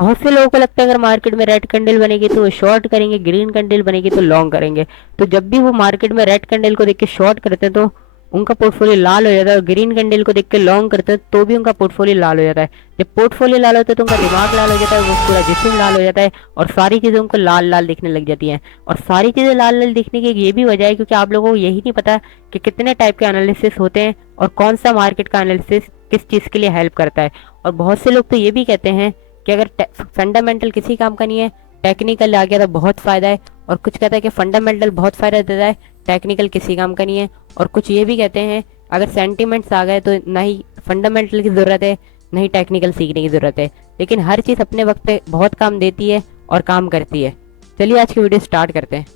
बहुत से लोगों को लगता है अगर मार्केट में रेड कैंडल बनेगी तो वो शॉर्ट करेंगे, ग्रीन कैंडल बनेगी तो लॉन्ग करेंगे। तो जब भी वो मार्केट में रेड कैंडल को देख के शॉर्ट करते हैं तो उनका पोर्टफोलियो लाल हो जाता है, और ग्रीन कैंडल को देख के लॉन्ग करते हैं तो भी उनका पोर्टफोलियो लाल हो जाता है। जब पोर्टफोलियो लाल होता है तो उनका दिमाग लाल हो जाता है, वो पूरा जिस्म लाल हो जाता है, और सारी चीजें उनको लाल लाल दिखने लग जाती हैं। और सारी चीजें लाल लाल दिखने की एक ये भी वजह है क्योंकि आप लोगों को यही नहीं पता कि कितने टाइप के एनालिसिस होते हैं और कौन सा मार्केट का एनालिसिस किस चीज के लिए हेल्प करता है। और बहुत से लोग तो ये भी कहते हैं कि अगर फंडामेंटल किसी काम का नहीं है, टेक्निकल आ गया तो बहुत फायदा है। और कुछ कहता है कि फंडामेंटल बहुत फायदा देता है, टेक्निकल किसी काम का नहीं है। और कुछ ये भी कहते हैं अगर सेंटिमेंट्स आ गए तो ना ही फंडामेंटल की ज़रूरत है, ना ही टेक्निकल सीखने की ज़रूरत है। लेकिन हर चीज़ अपने वक्त पे बहुत काम देती है और काम करती है। चलिए आज की वीडियो स्टार्ट करते हैं।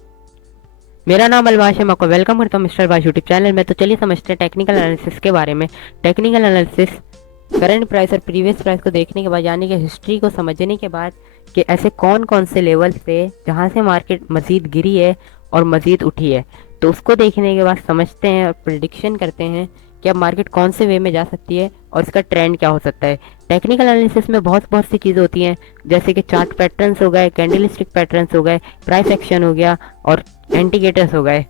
मेरा नाम अलवाश है, मैं आपको वेलकम करता हूँ मिस्टर बाश यूट्यूब चैनल में। तो चलिए समझते हैं टेक्निकल एनालिसिस के बारे में। टेक्निकल एनालिसिस करंट प्राइस और प्रीवियस प्राइस को देखने के बाद, यानी कि हिस्ट्री को समझने के बाद कि ऐसे कौन कौन से लेवल्स थे जहाँ से मार्केट मज़ीद गिरी है और मज़ीद उठी है, तो उसको देखने के बाद समझते हैं और प्रिडिक्शन करते हैं कि अब मार्केट कौन से वे में जा सकती है और इसका ट्रेंड क्या हो सकता है। टेक्निकल एनालिसिस में बहुत सी चीज़ें होती हैं, जैसे कि चार्ट पैटर्न्स हो गए, कैंडलस्टिक पैटर्न्स हो गए, प्राइस एक्शन हो गया और इंडिकेटर्स हो गए।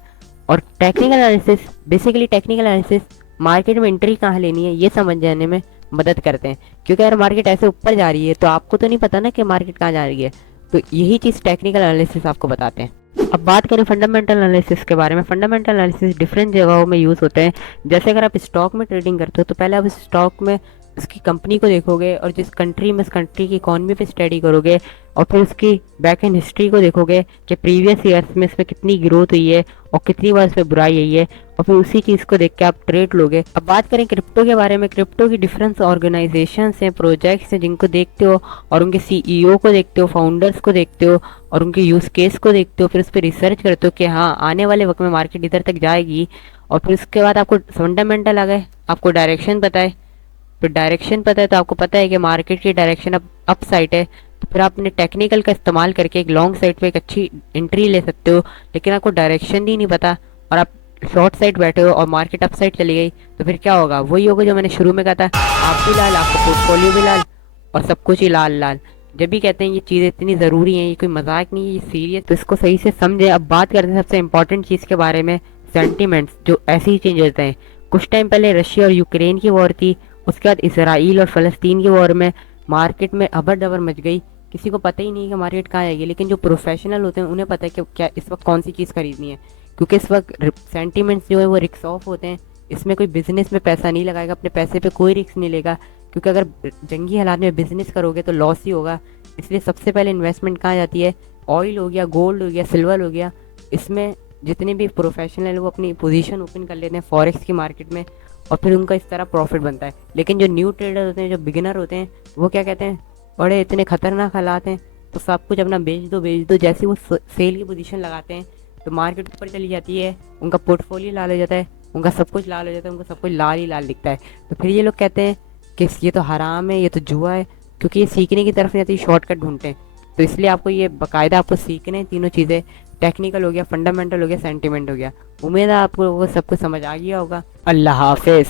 और technical analysis, basically technical analysis market में एंट्री कहाँ लेनी है ये समझ जाने में मदद करते हैं। क्योंकि अगर मार्केट ऐसे ऊपर जा रही है तो आपको तो नहीं पता ना कि मार्केट कहाँ जा रही है, तो यही चीज़ टेक्निकल एनालिसिस आपको बताते हैं। अब बात करें फंडामेंटल एनालिसिस के बारे में। फंडामेंटल एनालिसिस डिफरेंट जगहों में यूज़ होते हैं। जैसे अगर आप स्टॉक में ट्रेडिंग करते हो तो पहले आप स्टॉक में उसकी कंपनी को देखोगे और जिस कंट्री में उस कंट्री की इकॉनमी पे स्टडी करोगे, और फिर उसकी बैक एंड हिस्ट्री को देखोगे कि प्रीवियस ईयर्स में इसमें कितनी ग्रोथ हुई है और कितनी बार इसमें बुराई आई है, और फिर उसी चीज़ को देख के आप ट्रेड लोगे। अब बात करें क्रिप्टो के बारे में। क्रिप्टो की डिफरेंट ऑर्गेनाइजेशंस हैं, प्रोजेक्ट्स हैं जिनको देखते हो, और उनके सीईओ को देखते हो, फाउंडर्स को देखते हो, और उनके यूज़ केस को देखते हो, फिर उस पर रिसर्च करते हो कि हाँ आने वाले वक्त में मार्केट इधर तक जाएगी। और फिर उसके बाद आपको फंडामेंटल आ गए, आपको डायरेक्शन पता है। फिर डायरेक्शन पता है तो आपको पता है कि मार्केट की डायरेक्शन अप साइड है, तो फिर आपने टेक्निकल का इस्तेमाल करके एक लॉन्ग साइड पे एक अच्छी एंट्री ले सकते हो। लेकिन आपको डायरेक्शन ही नहीं पता और आप शॉर्ट साइड बैठे हो और मार्केट अप साइड चली गई, तो फिर क्या होगा? वही होगा जो मैंने शुरू में कहा था, आप भी लाल, आपका पोर्टफोलियो भी लाल और सब कुछ ही लाल लाल। जब भी कहते हैं ये चीज़ें इतनी ज़रूरी हैं, ये कोई मजाक नहीं है, ये सीरियस, तो इसको सही से समझे। अब बात करते हैं सबसे इंपॉर्टेंट चीज़ के बारे में, सेंटीमेंट्स, जो ऐसे ही चेंज होते हैं। कुछ टाइम पहले रशिया और यूक्रेन की वॉर थी, उसके बाद इसराइल और फ़लस्तीन की वॉर में मार्केट में अबर डबर मच गई। किसी को पता ही नहीं कि मार्केट कहाँ आएगी, लेकिन जो प्रोफेशनल होते हैं उन्हें पता है कि क्या इस वक्त कौन सी चीज़ खरीदनी है। क्योंकि इस वक्त सेंटीमेंट्स जो है वो रिक्स ऑफ होते हैं। इसमें कोई बिजनेस में पैसा नहीं लगाएगा, अपने पैसे पे कोई रिस्क नहीं लेगा, क्योंकि अगर जंगी हालात में बिजनेस करोगे तो लॉस ही होगा। इसलिए सबसे पहले इन्वेस्टमेंट कहाँ जाती है? ऑयल हो गया, गोल्ड हो गया, सिल्वर हो गया। इसमें जितने भी प्रोफेशनल है वो अपनी पोजीशन ओपन कर लेते हैं फॉरेक्स की मार्केट में, और फिर उनका इस तरह प्रॉफिट बनता है। लेकिन जो न्यू ट्रेडर होते हैं, जो बिगिनर होते हैं, वो क्या कहते हैं, बड़े इतने खतरनाक हालात हैं तो सब कुछ अपना बेच दो। जैसे वो सेल की पोजीशन लगाते हैं तो मार्केट ऊपर चली जाती है, उनका पोर्टफोलियो लाल हो जाता है, उनका सब कुछ लाल हो जाता है, उनका सब कुछ लाल ही लाल दिखता है। तो फिर ये लोग कहते हैं कि ये तो हराम है, ये तो जुआ है, क्योंकि ये सीखने की तरफ नहीं आती, शॉर्टकट ढूंढते हैं। तो इसलिए आपको ये बाकायदा आपको सीखने हैं तीनों चीज़ें। टेक्निकल हो गया, फंडामेंटल हो गया, सेंटिमेंट हो गया। उम्मीद है आपको वो सब कुछ समझ आ गया होगा। अल्लाह हाफिज़।